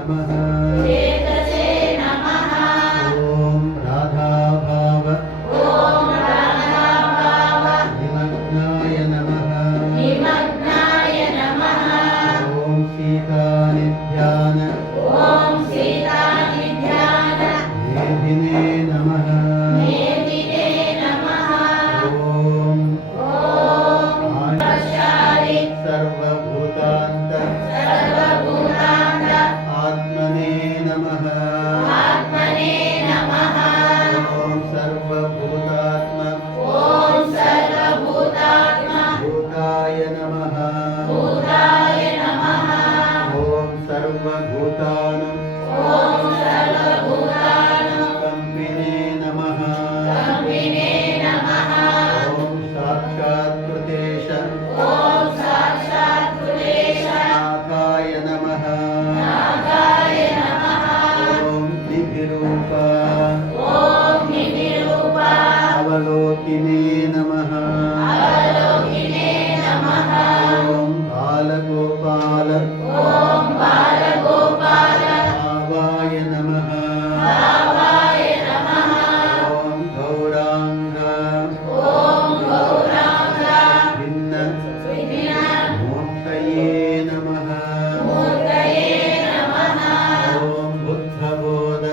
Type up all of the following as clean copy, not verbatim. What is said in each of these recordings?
नमः ॐ राधाभाव निमग्नाय नमः ॐ सीतानिध्यान मेदिने नमः सर्वभूतान्त आत्मने नमः ॐ सर्वभूतात्म भूताय नमः ॐ सर्वभूतानां कंपिने नमः ॐ साक्षात्कृतेश नाथाय नमः ॐ निधिरूपा अवलोकिने नमः ॐ बालगोपाल भावाय नमः ॐ गौरांग भिन्न मूर्तये नमः ॐ बुद्धबोध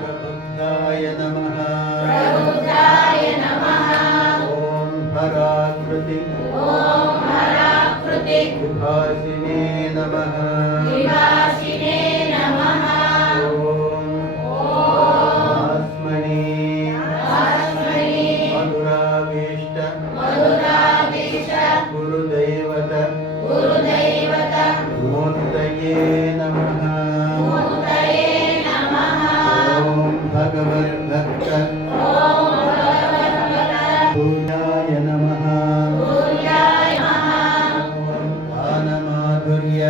प्रबुद्धाय नमः ॐ भराकृति विभासिने नमः ॐ आस्मने मधुराभीष्ट गुरुदैवत मूर्तये नमः ॐ भगवद्भक्त पूजाय नमः गानमाधुर्य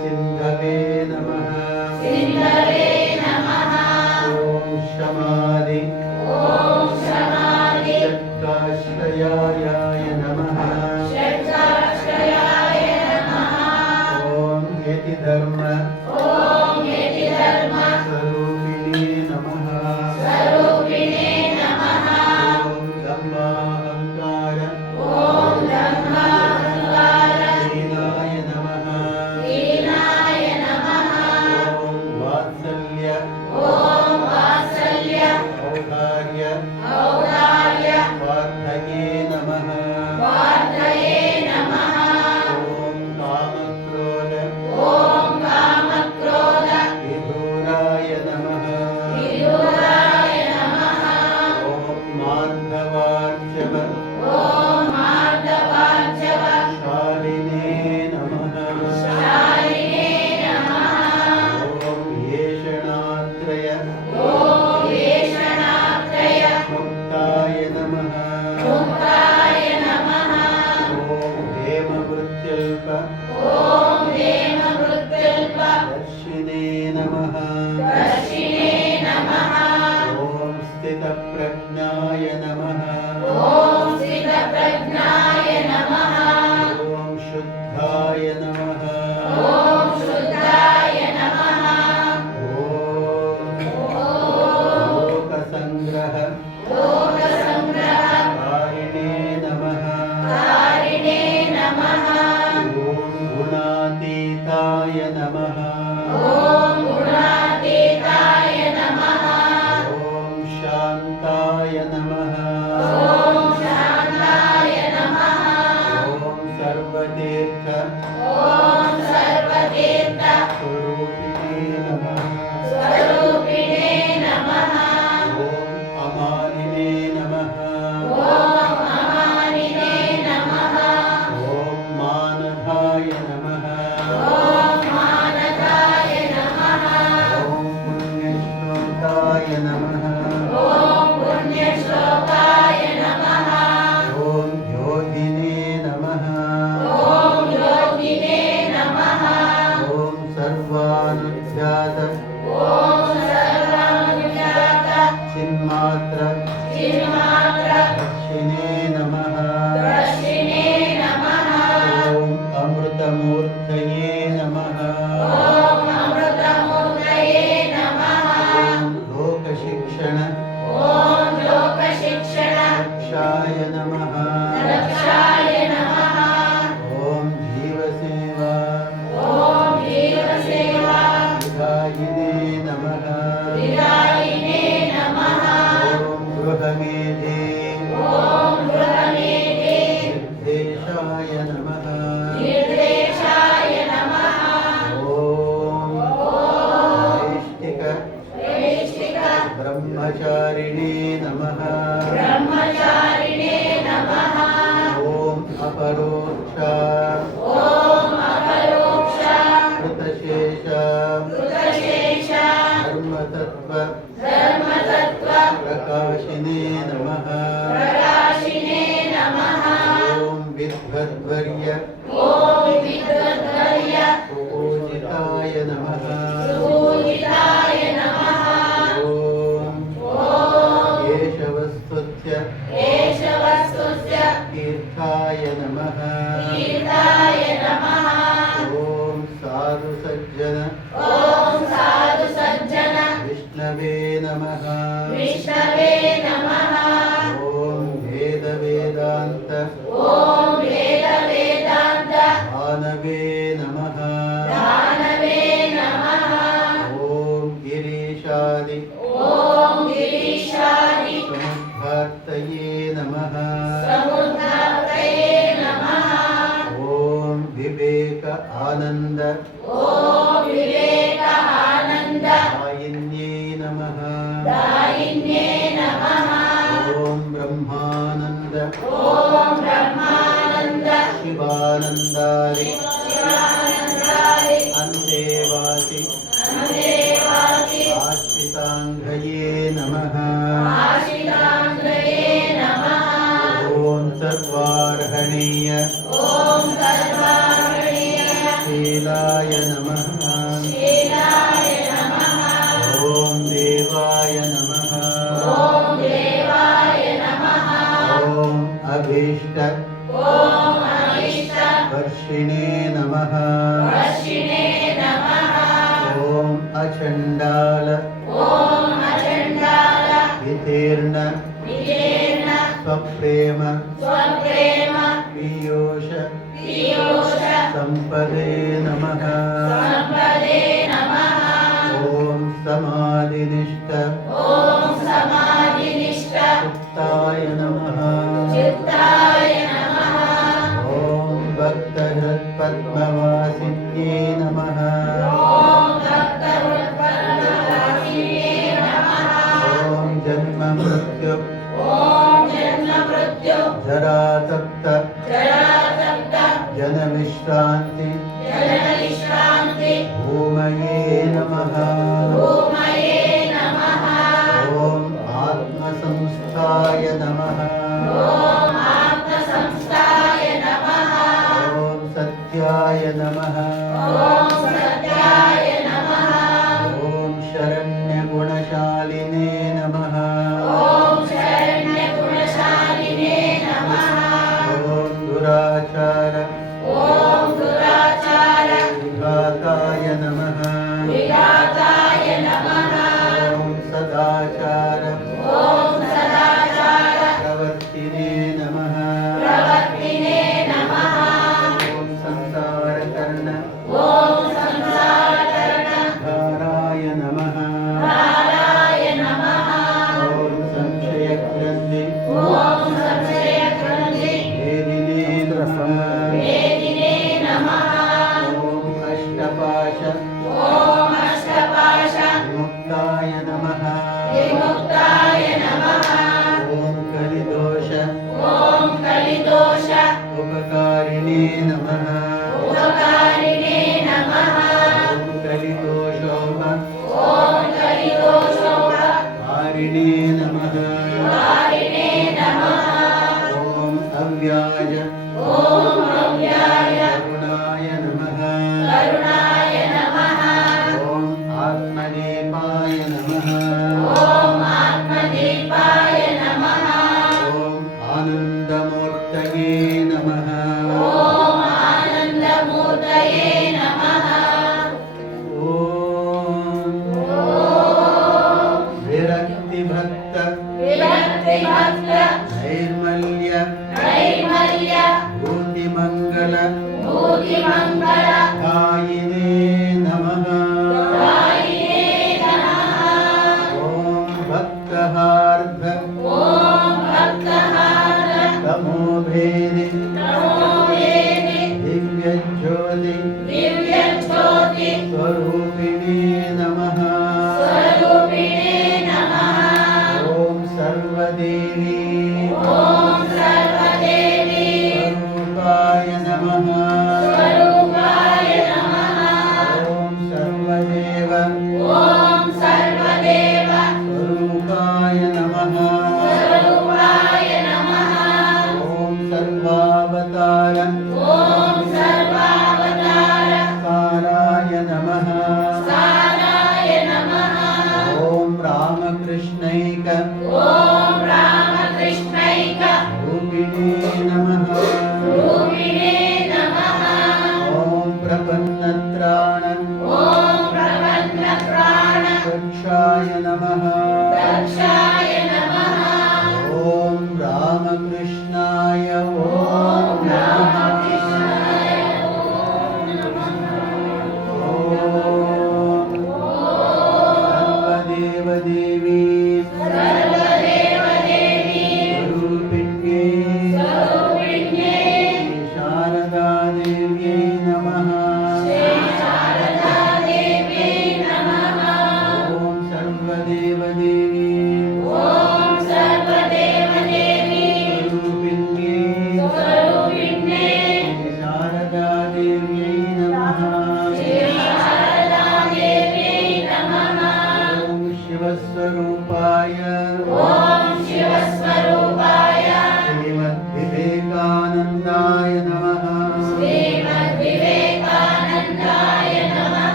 सिन्धवे नमः ॐ शमादि षट्काश्रयाय नमः ॐ यतिधर्म स्वरूपिणे नमः ॐ धम्माहंकार लीलाय नमः ॐ वात्सल्य औदार्य वार्धये नमः ॐ कामक्रोध विधूराय नमः ॐ मार्दवार्चव शालिने नमः ॐ येषणात्रय मुक्ताय नमः ॐ हेमवृत्यल्प दर्शिने नमः ॐ स्थितप्रज्ञाय नमः ॐ शुद्धाय नमः ॐ लोकसंग्रह कारिणे नमः ॐ गुणातीताय नमः ॐ शान्ताय नमः ॐ सर्वतीर्थ स्वरूपिणे नमः ॐ अमानिने नमः ॐ मानधाय नमः ॐ पुण्यश्लोकाय नमः निर्देशाय नमः नैष्ठिक ब्रह्मचारिणे नमः ॐ अपरोक्ष कृतशेष धर्मतत्त्व प्रकाशिने नमः ॐ विद्वद्वर्य पूजिताय नमः ॐ केशवस्तुत्य तीर्थाय नमः ॐ साधु सज्जन विष्णवे नमः ॐ वेद वेदांत भानवे नमः ॐ गिरीशादि समुद्धार्तये नमः ॐ विवेक आनंद दायिन्ये नमः ॐ ब्रह्मानंद शिवानंदारि अन्तेवासि आश्रिताङ्घये नमः ॐ सर्वार्हणीय शीलाय नमः ॐ देवाय नमः ॐ अभीष्ट वर्षिणे नमः ॐ अचण्डाल वितीर्ण स्वप्रेम पीयूष संपदे नमः ॐ समाधिनिष्ठ चित्ताय नमः ॐ भक्तहृत्पद्मवासिन्ये नमः ॐ जन्म मृत्यु जरातप्त जनविश्रान्ति भूमये नमः ॐ आत्मसंस्थाय नमः ॐ सत्याय नमः ॐ शरण्यगुणशालिने नमः ॐ दुराचार विघाताय नमः ॐ सदाचार प्रवर्तिने नमः ॐ संसारकर्ण धाराय नमः ॐ संशयग्रन्थि भेदिने नमः ॐ अष्टपाश विमुक्ताय नमः ॐ कलिदोष उपकारिणे नमः ॐ कलिदोषोपकारिणे नमः ॐ अव्याज करुणाय नमः ॐ आत्मदीपाय नमः ॐ आनन्दमूर्तये नमः ॐ विरक्तिभक्त नैर्मल्य भूतिमङ्गल दायिने नमः ॐ भक्तहार्द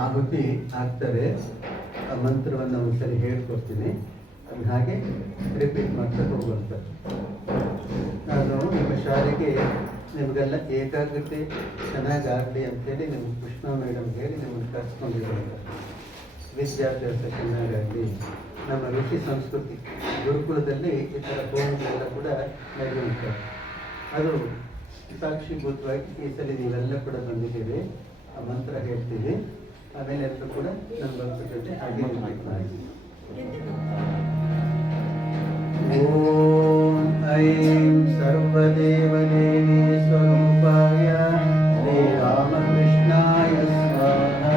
ಆಹುತಿ ಆಗ್ತದೆ. ಆ ಮಂತ್ರವನ್ನು ಒಂದ್ಸರಿ ಹೇಳ್ಕೊಡ್ತೀನಿ, ಅದು ಹಾಗೆ ರಿಪೀಟ್ ಮಾಡ್ತಾ ಹೋಗುವಂಥ. ನಾನು ನಿಮ್ಮ ಶಾಲೆಗೆ ನಿಮಗೆಲ್ಲ ಏಕಾಗ್ರತೆ ಚೆನ್ನಾಗಾಗಲಿ ಅಂತೇಳಿ ನಿಮ್ಮ ಕೃಷ್ಣ ಮೇಡಮ್ ಹೇಳಿ ನಿಮ್ಮನ್ನು ಕರ್ಸ್ಕೊಂಡಿರುವಂಥ. ವಿದ್ಯಾಭ್ಯಾಸ ಚೆನ್ನಾಗಾಗಲಿ, ನಮ್ಮ ಋಷಿ ಸಂಸ್ಕೃತಿ ಗುರುಕುಲದಲ್ಲಿ ಈ ಥರ ಹೋಮಗಳೆಲ್ಲ ಕೂಡ ನಡೆಯುವಂಥದ್ದು. ಅದು ಸಾಕ್ಷೀಭೂತವಾಗಿ ಈ ಸಲ ನೀವೆಲ್ಲ ಕೂಡ ಬಂದಿದ್ದೀವಿ. ಆ ಮಂತ್ರ ಹೇಳ್ತೀವಿ, ಆಮೇಲೆ ಎಲ್ಲರೂ ಕೂಡ ನಮ್ಮ ಭಕ್ತರ ಜೊತೆ ಹಾಗೆ ಮಾಡಿ. ಓಂ ಐಂ ಸರ್ವದೇವದೇವಿ ಸ್ವರೂಪಾಯ ಶ್ರೀರಾಮಕೃಷ್ಣಾಯ ಸ್ವಾಹಾ.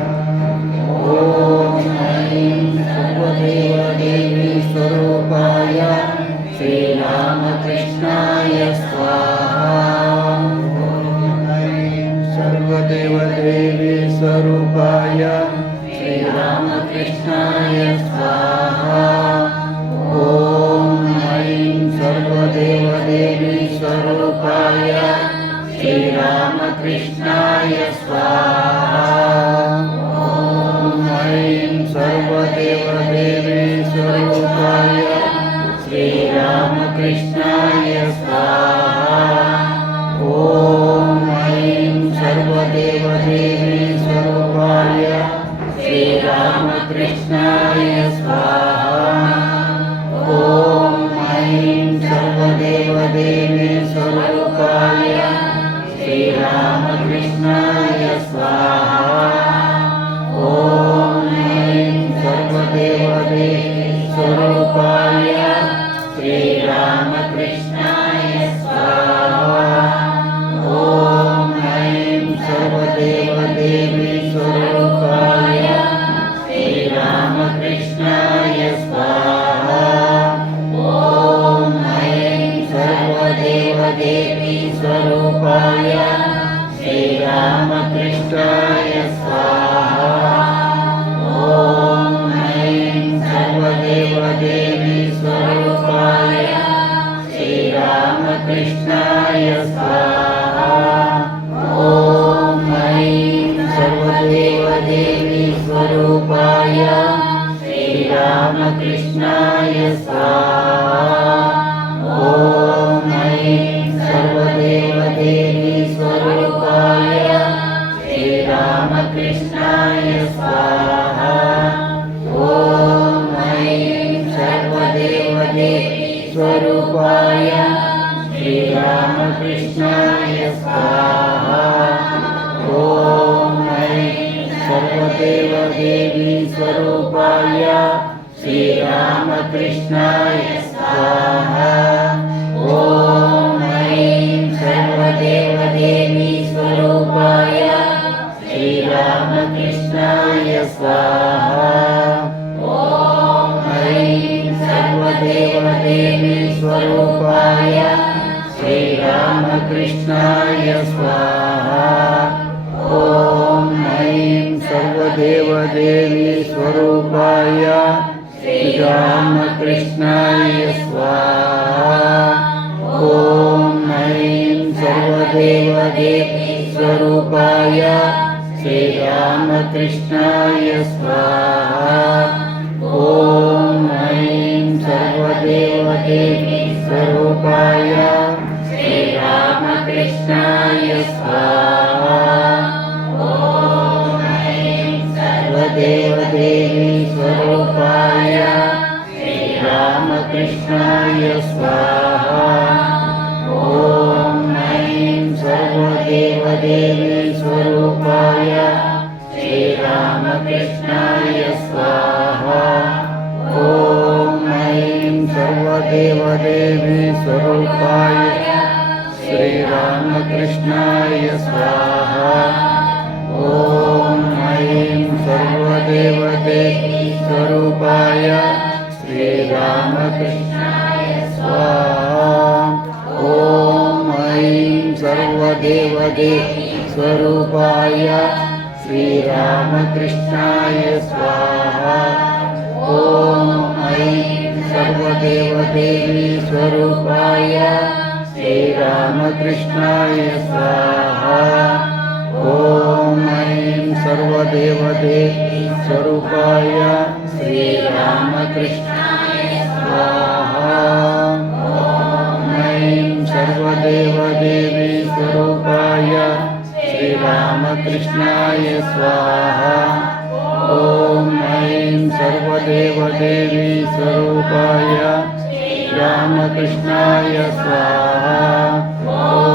ಓಂ ಐಂ ಸರ್ವದೇವದೇವಿ ಸ್ವರೂಪಾಯ ಶ್ರೀರಾಮಕೃಷ್ಣಾಯ ಸ್ವಾಹಾ. ಸರ್ವದೇವದೇವಿ ಸ್ವರೂಪಾಯ ಶ್ರೀರಾಮಕೃಷ್ಣಾಯ ಸ್ವಾಹಾ. ಓಂ ಐಂ ಸರ್ವದೇವದೇವಿ ಸ್ವರೂಪಾಯ ಶ್ರೀರಾಮಕೃಷ್ಣಾಯ ಸ್ವಾಹಾ. ಓಂ ಐಂ ಸರ್ವದೇವದೇವಿ ಸ್ವರೂಪಾಯ ಶ್ರೀರಾಮಕೃಷ್ಣಾಯ ಸ್ವಾಹಾ. ಓಂ ಐಂ ಸರ್ವದೇವದೇವಿ ಸ್ವರೂಪಾಯ ಶ್ರೀರಾಮಕೃಷ್ಣಾಯ ಸ್ವಾಹಾ. ಓಂ ಐಂ ಸರ್ವದೇವದೇವಿ ಸ್ವರೂಪಾಯ ಶ್ರೀರಾಮಕೃಷ್ಣಾಯ ಸ್ವಾಹಾ. ಓಂ ಐಂ ಸರ್ವದೇವದೇವಿ ಸ್ವರೂಪಾಯ ಶ್ರೀರಾಮಕೃಷ್ಣಾಯ ಸ್ವಾಹಾ. ಓಂ ಐಂ ಸರ್ವದೇವದೇವಿ ಸ್ವರೂಪಾಯ ಶ್ರೀರಾಮಕೃಷ್ಣಾಯ ಸ್ವಾಹಾ. ಓಂ ಐಂ ಸರ್ವದೇವದೇವಿ ಸ್ವರೂಪಾಯ ಶ್ರೀರಾಮಕೃಷ್ಣಾಯ ಸ್ವಾಹಾ. ಓಂ ಐಂ ಸರ್ವದೇವದೇವಿ ಸ್ವರೂಪಾಯ ಶ್ರೀರಾಮಕೃಷ್ಣಾಯ ಸ್ವಾಹಾ. ಓಂ ಐಂ ಸರ್ವದೇವದೇವಿ ಸ್ವರೂಪಾಯ ಶ್ರೀರಾಮಕೃಷ್ಣಾಯ ಸ್ವಾಹಾ. ಓಂ ಐಂ ಸರ್ವದೇವದೇವಿ ಸ್ವರೂಪಾಯ ಶ್ರೀರಾಮಕೃಷ್ಣಾಯ ಸ್ವಾಹಾ. ಓಂ ಐಂ ಸರ್ವದೇವದೇವಿ ಸ್ವರೂಪಾಯ ಶ್ರೀರಾಮಕೃಷ್ಣಾಯ ಸ್ವಾಹಾ. ಓಂ ಐಂ ಸರ್ವದೇವದೇವಿ ಸ್ವರೂಪಾಯ ಶ್ರೀರಾಮಕೃಷ್ಣಾಯ ಸ್ವಾಹಾ. ಓಂ ಐಂ ಸರ್ವದೇವದೇವಿ ಸ್ವರೂಪಾಯ ಶ್ರೀರಾಮಕೃಷ್ಣಾಯ ಸ್ವಾಹಾ. ಓಂ ಐಂ ಸರ್ವದೇವದೇವಿ ಸ್ವರೂಪಾಯ ಶ್ರೀರಾಮಕೃಷ್ಣಾಯ ಸ್ವಾಹಾ. ಓಂ ಐಂ ಸರ್ವದೇವದೇವಿ ಸ್ವರೂಪಾಯ ಶ್ರೀರಾಮಕೃಷ್ಣಾಯ ಸ್ವಾಹಾ. ಓಂ ಐಂ ಸರ್ವದೇವದೇವಿ ಸ್ವರೂಪಾಯ ಶ್ರೀರಾಮಕೃಷ್ಣಾಯ ಸ್ವಾಹಾ. ಓಂ ಐಂ ಸರ್ವದೇವದೇವಿ ಸ್ವರೂಪಾಯ ಶ್ರೀರಾಮಕೃಷ್ಣಾಯ स्वाहा सर्वदेवदेवी स्वरूपाय श्रीरामकृष्णाय स्वाहा ॐ ऐं सर्वदेवदेवी स्वरूपाय श्रीरामकृष्णाय स्वाहा ॐ ऐं सर्वदेवदेवी स्वरूपाय श्रीरामकृष्णाय स्वाहा ॐ ऐं सर्वदेवदेवी स्वरूपाय श्रीरामकृष्णाय स्वाहा ॐ ऐं सर्वदेवदेवी स्वरूपाय श्रीरामकृष्णाय स्वाहा ॐ ऐं सर्वदेवदेवी स्वरूपाय श्रीरामकृष्णाय स्वाहा ॐ ऐं सर्वदेवदेवी स्वरूपाय श्रीरामकृष्णाय स्वाहा ॐ ऐं सर्वदेवदेवी स्वरूपाय श्रीरामकृष्णाय स्वाहा ॐ ऐं सर्वदेवदेवी स्वरूपाय रामकृष्णाय स्वाहा ॐ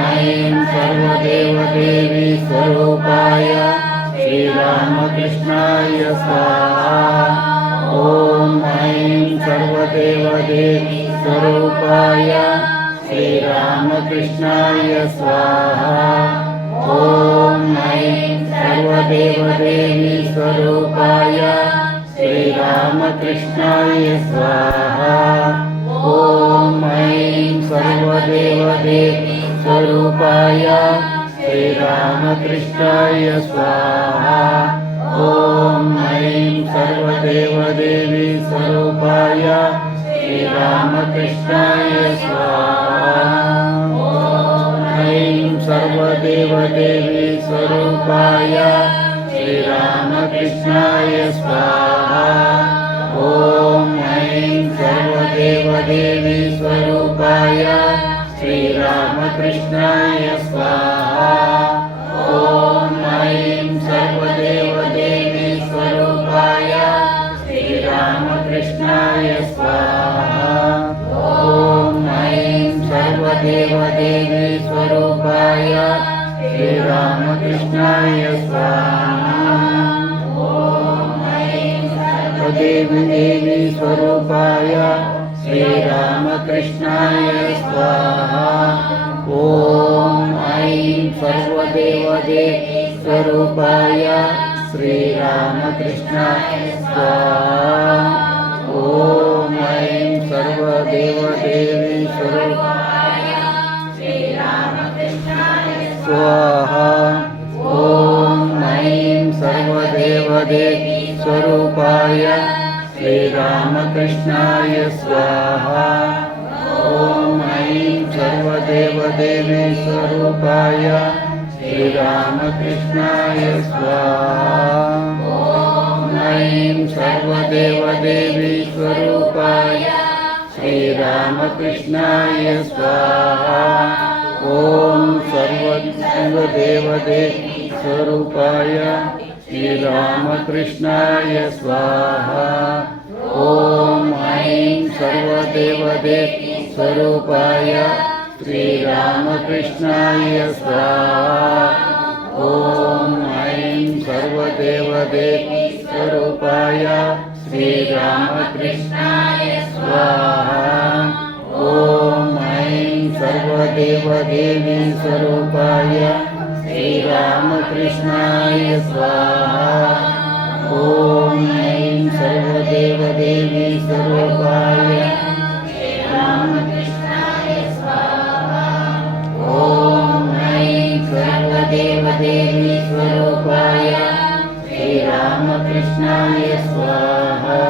ऐं सर्वदेवदेवी स्वरूपाय श्रीरामकृष्णाय स्वाहा ॐ ऐं सर्वदेवदेवी स्वरूपाय श्रीरामकृष्णाय स्वाहा ॐ ऐं सर्वदेवदेवी स्वरूपाय श्रीरामकृष्णाय स्वाहा ॐ ऐं सर्वदेवदेवी स्वरूपाय श्रीरामकृष्णाय स्वाहा ॐ ऐं सर्वदेवदेवी स्वरूपाय श्रीरामकृष्णाय स्वाहा ऐं सर्वदेवदेवी स्वरूपाय श्रीरामकृष्णाय स्वाहा ॐ ऐं सर्वदेवदेवी स्वरूपाय श्रीरामकृष्णाय स्वाहा ॐ ऐं सर्वदेवदेवी स्वरूपाय श्रीरामकृष्णाय स्वाहा ॐ ऐं सर्वदेवदेवी स्वरूपाय श्रीरामकृष्णाय स्वाहा देवी स्वरूपाय श्रीरामकृष्णाय स्वाहा ॐ ऐं सर्वदेवदेवी स्वरूपाय श्रीरामकृष्णाय स्वाहा ॐ ऐं सर्वदेवदेवी स्वरूपाय श्रीरामकृष्णाय स्वाहा ॐ ऐं सर्वदेवदेवी स्वरूपाय श्रीरामकृष्णाय स्वाहा ॐ ऐं सर्वदेवदेवी स्वरूपाय श्रीरामकृष्णाय स्वाहा ॐ ऐं सर्वदेवदेवी स्वरूपाय श्रीरामकृष्णाय स्वाहा ॐ सर्वदेवदेवी स्वरूपाय श्रीरामकृष्णाय स्वाहा ॐ ऐं सर्वदेवदेवी स्वरूपाय श्रीरामकृष्णाय स्वाहा ॐ ऐं सर्वदेवदेवी स्वरूपाय श्रीरामकृष्णाय स्वाहा ॐ ऐं सर्वदेवदेवी स्वरूपाय श्रीरामकृष्णाय स्वाहा ॐ ऐं सर्वदेवदेवी स्वरूपाय श्रीरामकृष्णाय स्वाहा ॐ ऐं सर्वदेवदेवी स्वरूपाय श्रीरामकृष्णाय स्वाहा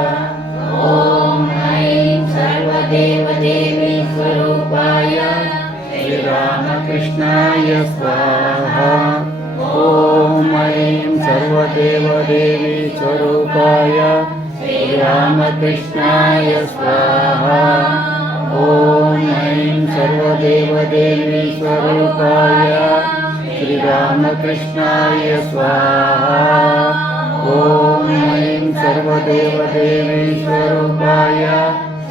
ॐ ऐं सर्वदेवदेवी स्वरूपाय श्रीरामकृष्णाय स्वाहा ॐ ऐं सर्वदेवदेवी स्वरूपाय श्रीरामकृष्णाय स्वाहा ॐ ऐं सर्वदेवदेवी स्वरूपाय श्रीरामकृष्णाय स्वाहा। ॐ ऐं सर्वदेवदेवीस्वरूपाय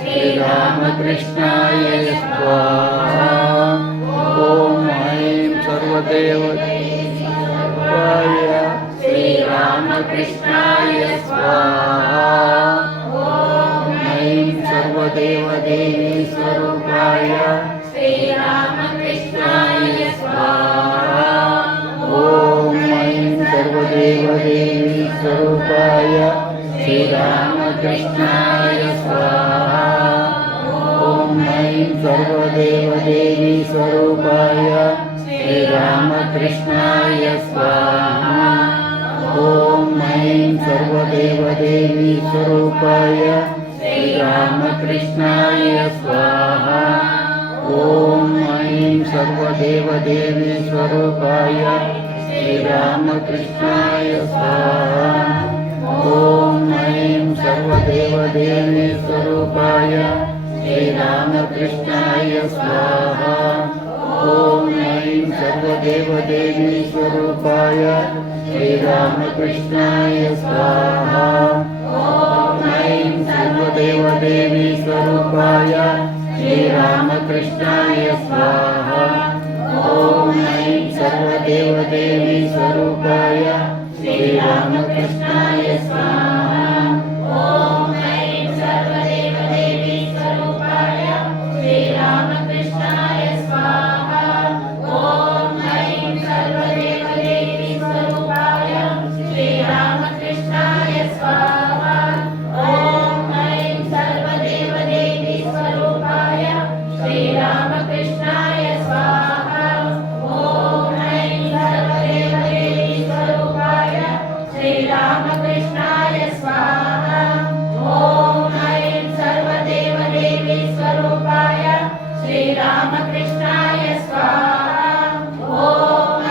श्रीरामकृष्णाय स्वाहा। ॐ ऐं सर्वदेवदेवाय श्रीरामकृष्णाय स्वाहा। ॐ ऐं सर्वदेवदेवीस्वरूपाय श्रीरामकृष्णाय स्वाहा। ॐ ऐं सर्वदेवदेवीस्वरूपाय श्रीरामकृष्णाय स्वाहा। ॐ ऐं सर्वदेवदेवीस्वरूपाय श्रीरामकृष्णाय स्वाहा। ॐ ऐं सर्वदेवदेवीस्वरूपाय श्रीरामकृष्णाय स्वाहा। ॐ ऐं सर्वदेवदेवीस्वरूपाय श्रीरामकृष्णाय स्वाहा। ॐ ऐं सर्वदेवदेवीस्वरूपाय श्रीरामकृष्णाय स्वाहा। ॐ ऐं सर्वदेवदेवीस्वरूपाय श्रीरामकृष्णाय स्वाहा। ॐ ऐं सर्वदेवदेवीस्वरूपाय श्रीरामकृष्णाय स्वाहा। ॐ ऐं सर्वदेवदेवीस्वरूपाय श्रीरामकृष्णाय स्वाहा। ॐ ऐं सर्वदेवदेवीस्वरूपाय श्रीरामकृष्णाय स्वाहा। ॐ ऐं सर्वदेवदेवीस्वरूपाय श्रीरामकृष्णाय स्वाहा। ॐ ऐं सर्वदेवदेवीस्वरूपाय श्रीरामकृष्णाय स्वाहा। ॐ ऐं सर्वदेवदेवीस्वरूपाय श्रीरामकृष्णाय स्वाहा। ॐ ऐं सर्वदेवदेवीस्वरूपाय श्रीरामकृष्णाय स्वाहा। ॐ ऐं सर्वदेवदेवीस्वरूपाय श्रीरामकृष्णाय स्वाहा। ॐ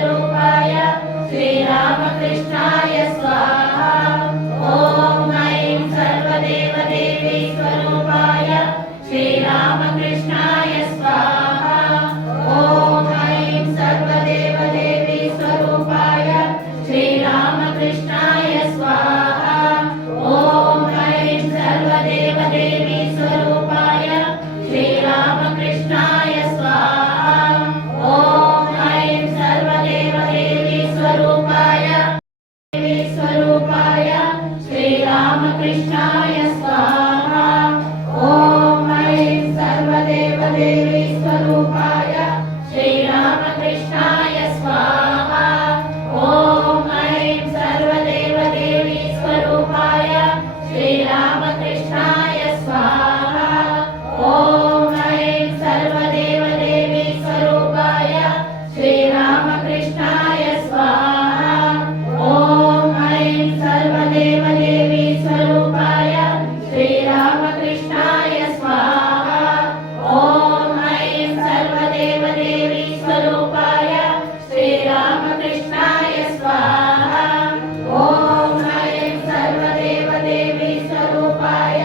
ऐं सर्वदेवदेवीस्वरूपाय श्रीरामकृष्णाय स्वाहा। ॐ ऐं सर्वदेवदेवीस्वरूपाय श्रीरामकृष्णाय स्वाहा। ॐ ऐं सर्वदेवदेवीस्वरूपाय श्रीरामकृष्णाय स्वाहा। ॐ ऐं सर्वदेवदेवीस्वरूपाय श्रीरामकृष्णाय स्वाहा। ॐ ऐं सर्वदेवदेवीस्वरूपाय श्रीरामकृष्णाय स्वाहा। ॐ ऐं सर्वदेवदेवीस्वरूपाय श्रीरामकृष्णाय स्वाहा। ॐ ऐं सर्वदेवदेवीस्वरूपाय श्रीरामकृष्णाय स्वाहा। ॐ ऐं सर्वदेवदेवीस्वरूपाय श्रीरामकृष्णाय स्वाहा। ॐ ऐं सर्वदेवदेवीस्वरूपाय श्रीरामकृष्णाय स्वाहा। ॐ ऐं सर्वदेवदेवीस्वरूपाय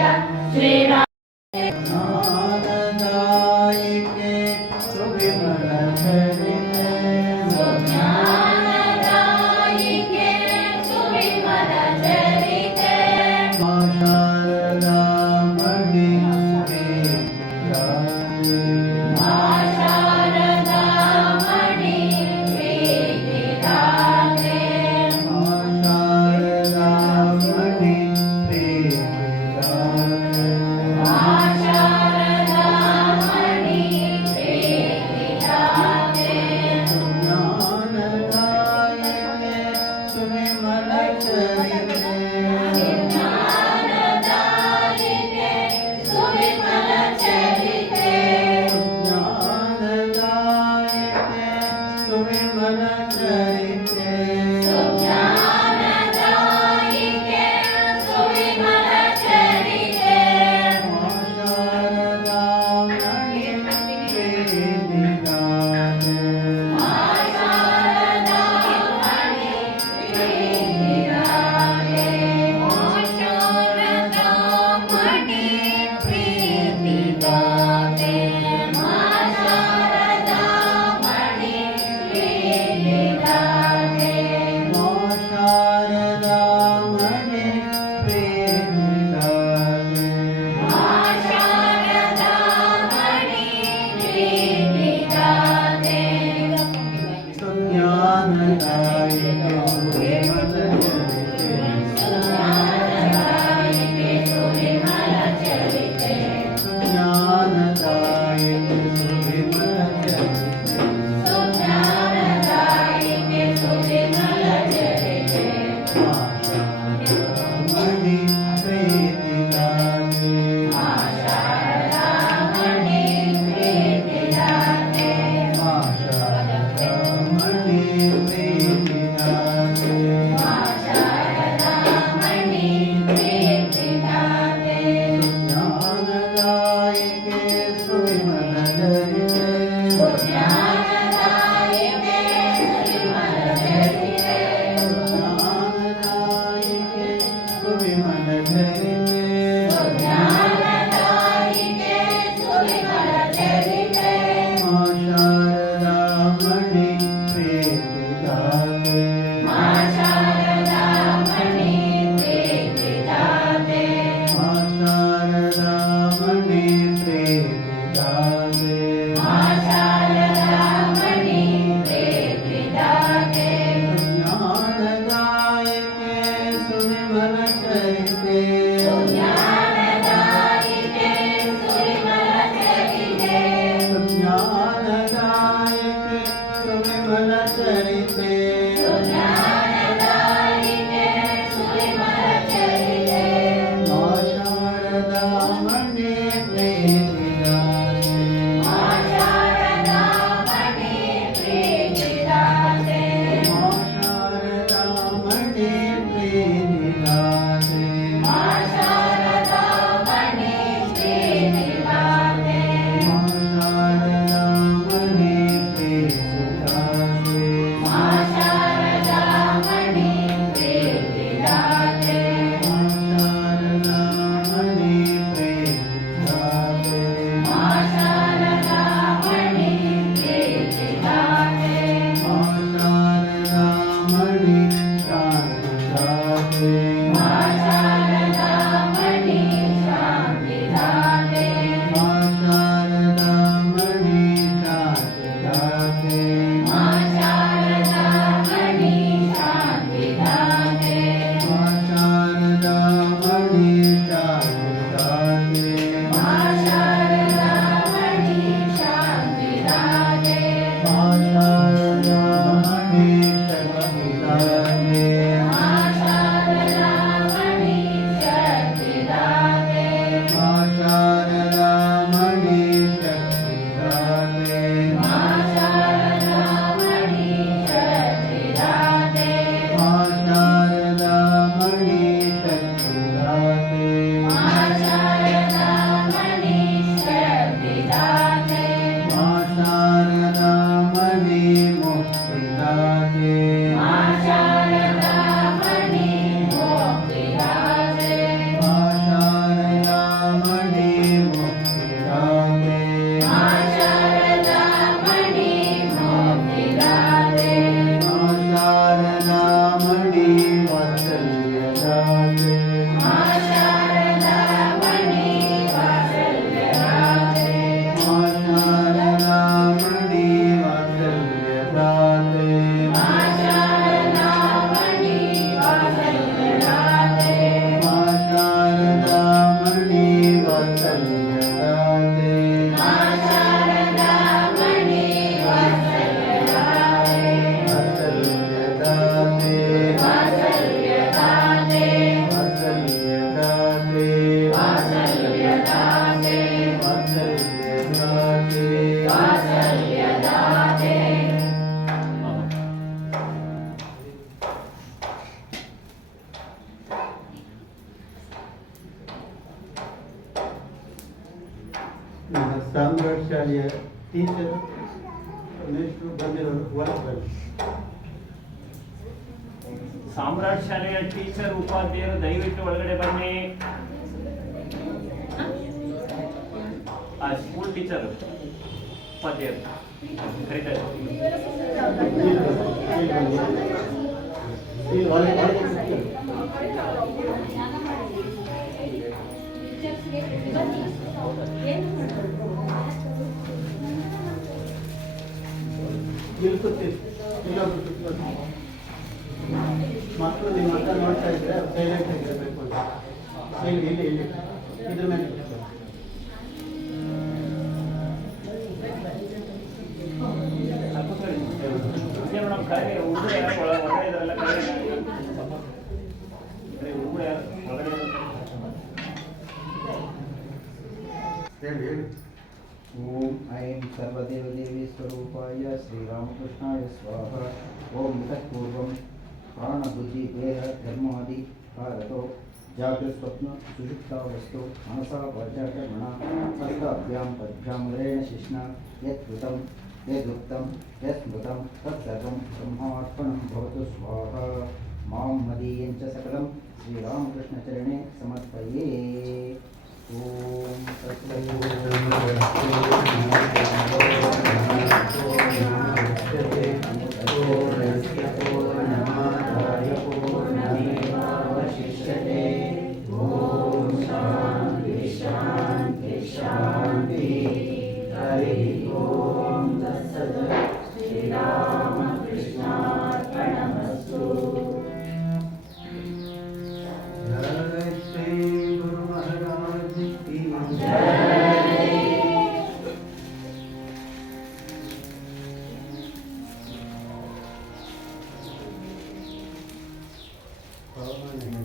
श्रीराम ज्ञानदायिके सुविमलचरिते ज्ञानदायिके सुविमलचरिते मा शारदामणि श्रीविद्यालये। मा शारदामणि श्रीविद्यालये। मा शारदामणि श्रीविद्यालये। मा शारदामणि श्रीविद्यालये। ನಮ್ಮ ಸಾಮ್ರಾಟ್ ಶಾಲೆಯ ಟೀಚರ್ ಮೇಷ್ಟ್ರು ಬಂದಿರೋರು ಹೊರಗೆ ಬನ್ನಿ. ಸಾಮ್ರಾಟ್ ಶಾಲೆಯ ಟೀಚರ್ ಉಪಾಧ್ಯಾಯರು ದಯವಿಟ್ಟು ಒಳಗಡೆ ಬನ್ನಿ. ಆ ಸ್ಕೂಲ್ ಟೀಚರ್ ಉಪಾಧ್ಯಾಯರು ಕರೀತಾರೆ. ಮಕ್ಕಳು ನಿಮ್ಮ ಹತ್ರ ನೋಡ್ತಾ ಇದ್ರೆ ಸೈಲೆಂಟ್ ಆಗಿರಬೇಕು ಅಂತ. ಇಲ್ಲಿ ಇಲ್ಲಿ ಇಲ್ಲಿ ಇದ್ರ ಮೇಲೆ ನಮ್ಮ ಕಡೆ ಹುಡುಗರು ಯಾರು ಒಳಗಡೆ ಇದಾರಲ್ಲ, ಕಡೆ ಹುಡುಗರು ಯಾರು ಒಳಗಡೆ ಹೇಳಿ ಹೇಳಿ. ಓಂ ಐಂ ಸರ್ವದೇವದೇವಿ ಸ್ವರೂಪಾಯ ಶ್ರೀರಾಮಕೃಷ್ಣಾಯ ಸ್ವಾಹ. ಓಂ ತತ್ಪೂರ್ವಂ ಪ್ರಾಣಬುದ್ಧಿ ದೇಹ ಧರ್ಮಾದಿ ಭಾರತೋ ಜಾಗೃತ್ ಸ್ವಪ್ನ ಸುಷುಪ್ತಾವಸ್ತು ಮನಸಾ ವಾಚಾ ಕರ್ಮಣ ಹಸ್ತಾಭ್ಯಾಂ ಪದ್ಭ್ಯಾಂ ಹರೇಣ ಶಿಷ್ಣ ಯತ್ ಕೃತಂ यदुक्तं यस्मृतं तत्सर्वं ब्रह्मार्पणं भवतु स्वाहा मां मदीयं च सकलं श्रीरामकृष्णचरणे समर्पये ॐ पूर्णमादाय पूर्णमेवावशिष्यते ॐ शान्ति शान्ति शान्ति हरिः ॐ तत्सत् श्रीरामकृष्णार्पणमस्तु जय श्री गुरु महाराज की जय। कौन है?